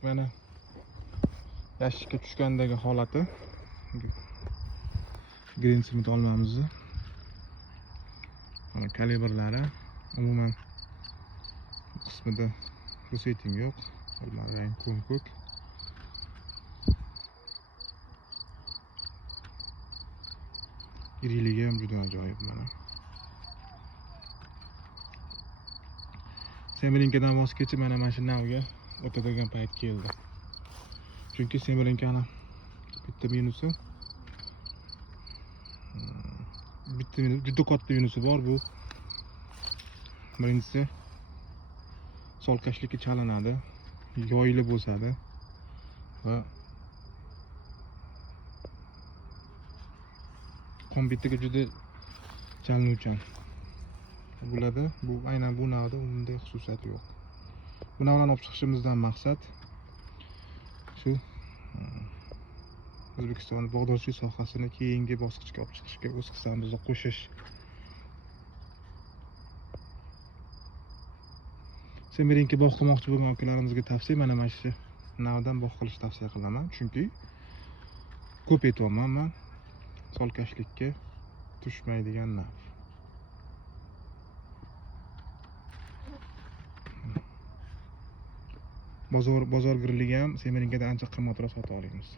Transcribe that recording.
Mana yashikka tushgandagi holati. Green Smith olmamizni. Mana kalibrlari umuman qismida reseting yo'q. Rang ko'k. Iriligi ham juda ajoyib mana. Semerinkadan voz kechib mana mashinamga o'tadigan payt keldi. Chunki Semerinkani bitta minusi juda katta minusi bor bu. Birinchisi solkashlikka chalinadi, yoyilib o'sadi va kompyuterga juda chalinuvchan bo'ladi. Bu aynan bu navda unday xususiyati yo'q. Bu navdan olib chiqishimizdan maqsad shu O'zbekiston bog'dorchilik sohasini keyingi bosqichga olib chiqishga o'z hissamizni qo'shish. Semerinka bog' qilmoqchi bo'lgan ukalarimizga tavsiya mana shu navdan bog' qilish tavsiya qilaman. Chunki ko'p aytyapman men solkashlikka tushmaydigan nav. Bozor girligi ham Semerinkada ancha qimmatroq sota olamiz.